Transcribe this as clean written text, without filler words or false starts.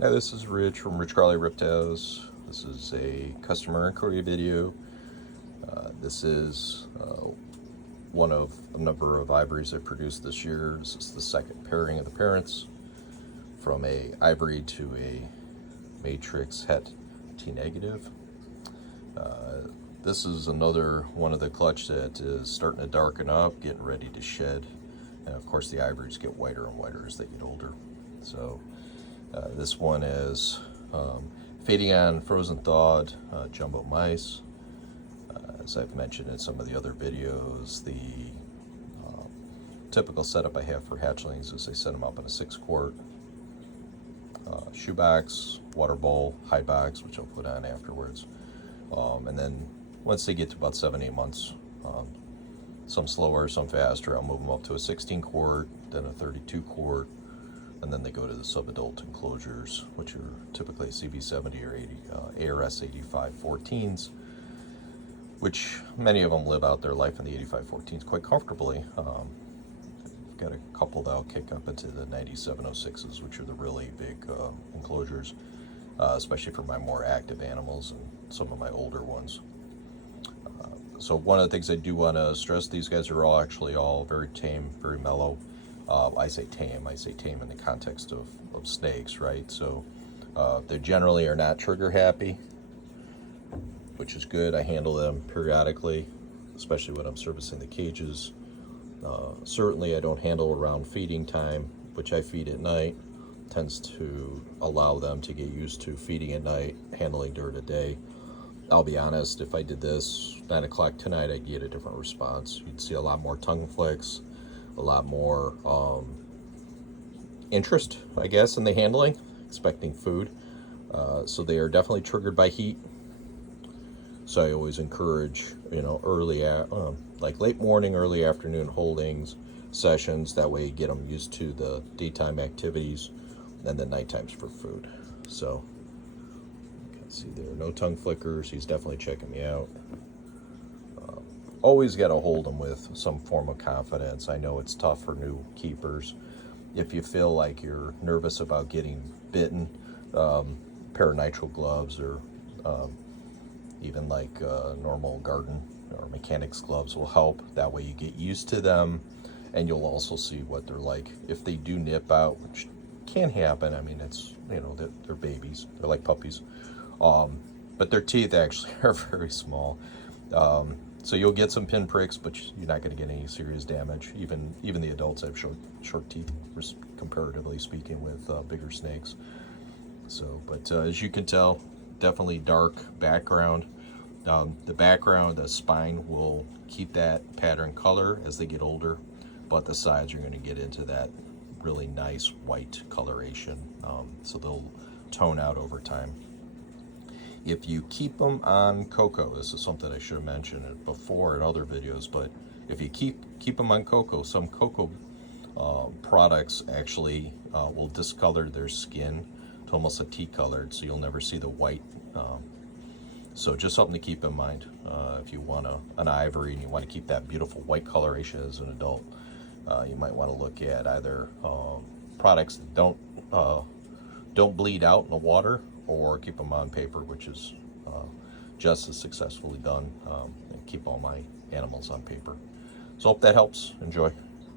Hi, this is Rich from Rich Crawley Reptiles. This is a customer inquiry video. This is one of a number of ivories I produced this year. This is the second pairing of the parents from a ivory to a matrix het T negative. This is another one of the clutch that is starting to darken up, getting ready to shed. And of course the ivories get whiter and whiter as they get older. So this one is feeding on frozen thawed jumbo mice. As I've mentioned in some of the other videos, the typical setup I have for hatchlings is I set them up in a 6-quart shoebox, water bowl, high box, which I'll put on afterwards. And then once they get to about 7-8 months, some slower, some faster, I'll move them up to a 16-quart, then a 32-quart, and then they go to the sub-adult enclosures, which are typically CV70 or 80, ARS 8514s, which many of them live out their life in the 8514s quite comfortably. I've got a couple that'll kick up into the 9706s, which are the really big enclosures, especially for my more active animals and some of my older ones. So one of the things I do want to stress, these guys are all very tame, very mellow. I say tame in the context of snakes, right? So they generally are not trigger happy, which is good. I handle them periodically, especially when I'm servicing the cages. Certainly I don't handle around feeding time, which I feed at night. Tends to allow them to get used to feeding at night, handling during the day. I'll be honest, if I did this 9 o'clock tonight, I'd get a different response. You'd see a lot more tongue flicks, a lot more interest, I guess, in the handling, expecting food. So they are definitely triggered by heat. So I always encourage, early, like late morning, early afternoon holdings, sessions. That way you get them used to the daytime activities and then night times for food. So you can see there are no tongue flickers. He's definitely checking me out. Always got to hold them with some form of confidence. I know it's tough for new keepers. If you feel like you're nervous about getting bitten, pair of nitrile gloves or even like normal garden or mechanics gloves will help. That way you get used to them, and you'll also see what they're like. If they do nip out, which can happen, I mean, it's, they're babies. They're like puppies. But their teeth actually are very small. So you'll get some pinpricks, but you're not going to get any serious damage. Even the adults have short teeth, comparatively speaking, with bigger snakes. So, but as you can tell, definitely dark background. The spine will keep that pattern color as they get older, but the sides are going to get into that really nice white coloration. So they'll tone out over time. If you keep them on cocoa, this is something I should have mentioned before in other videos, but if you keep them on cocoa, some cocoa products actually will discolor their skin to almost a tea-colored, so you'll never see the white. So just something to keep in mind. If you want an ivory and you want to keep that beautiful white coloration as an adult, you might want to look at either products that don't bleed out in the water, or keep them on paper, which is just as successfully done. And keep all my animals on paper. So hope that helps. Enjoy.